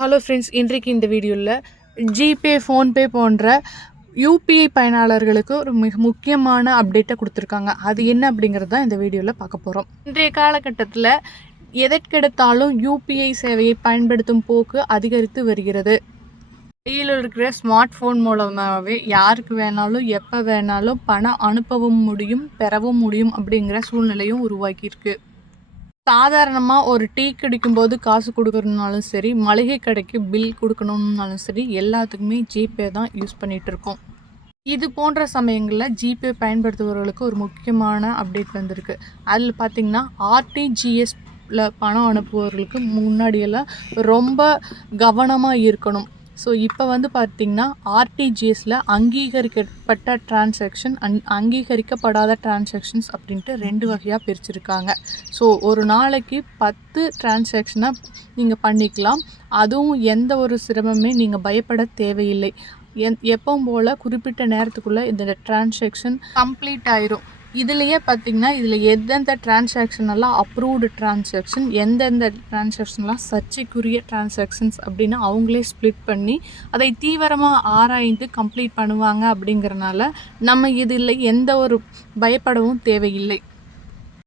Hello friends இன்றைக்கு இந்த வீடியோவில் ஜிபே ஃபோன்பே போன்ற யூபிஐ பயனாளர்களுக்கு ஒரு மிக முக்கியமான அப்டேட்டை கொடுத்துருக்காங்க. அது என்ன அப்படிங்கிறது தான் இந்த வீடியோவில் பார்க்க போகிறோம் இன்றைய காலகட்டத்தில் எதற்கெடுத்தாலும் யூபிஐ சேவையை பயன்படுத்தும் போக்கு அதிகரித்து வருகிறது. கையில் இருக்கிற ஸ்மார்ட் ஃபோன் மூலமாகவே யாருக்கு வேணாலும் எப்போ வேணாலும் பணம் அனுப்பவும் முடியும் பெறவும் முடியும் அப்படிங்கிற சூழ்நிலையும் உருவாக்கியிருக்கு. சாதாரணமாக ஒரு டீ குடிக்கும்போது காசு கொடுக்கறதுனாலும் சரி மளிகை கடைக்கு பில் கொடுக்கணுன்னாலும் சரி எல்லாத்துக்குமே ஜிபே தான் யூஸ் பண்ணிகிட்டு இருக்கோம் இது போன்ற சமயங்களில் ஜிபே பயன்படுத்துபவர்களுக்கு ஒரு முக்கியமான அப்டேட் வந்திருக்கு. அதில் பார்த்திங்கன்னா ஆர்டிஜிஎஸ்ல பணம் அனுப்புபவர்களுக்கு முன்னாடியெல்லாம் ரொம்ப கவனமாக இருக்கணும். ஸோ இப்போ வந்து பார்த்திங்கன்னா ஆர்டிஜிஎஸில் அங்கீகரிக்கப்பட்ட டிரான்சாக்ஷன் அங் அங்கீகரிக்கப்படாத டிரான்சாக்ஷன்ஸ் அப்படின்ட்டு ரெண்டு வகையாக பிரிச்சுருக்காங்க. ஸோ ஒரு நாளைக்கு பத்து டிரான்சாக்ஷனை நீங்கள் பண்ணிக்கலாம். அதுவும் எந்த ஒரு சிரமமே நீங்கள் பயப்பட தேவையில்லை. என் எப்பவும் போல் குறிப்பிட்ட நேரத்துக்குள்ளே இந்த டிரான்சாக்ஷன் கம்ப்ளீட் ஆயிரும். இதுலேயே பார்த்தீங்கன்னா இதில் எந்தெந்த டிரான்சாக்ஷன் எல்லாம் அப்ரூவ்டு டிரான்சாக்ஷன் எந்தெந்த டிரான்சாக்ஷன்லாம் சர்ச்சைக்குரிய டிரான்சாக்ஷன்ஸ் அப்படின்னு அவங்களே ஸ்ப்ளிட் பண்ணி அதை தீவிரமாக ஆராய்ந்து கம்ப்ளீட் பண்ணுவாங்க அப்படிங்கிறனால நம்ம இதில் எந்த ஒரு பயப்படவும் தேவையில்லை.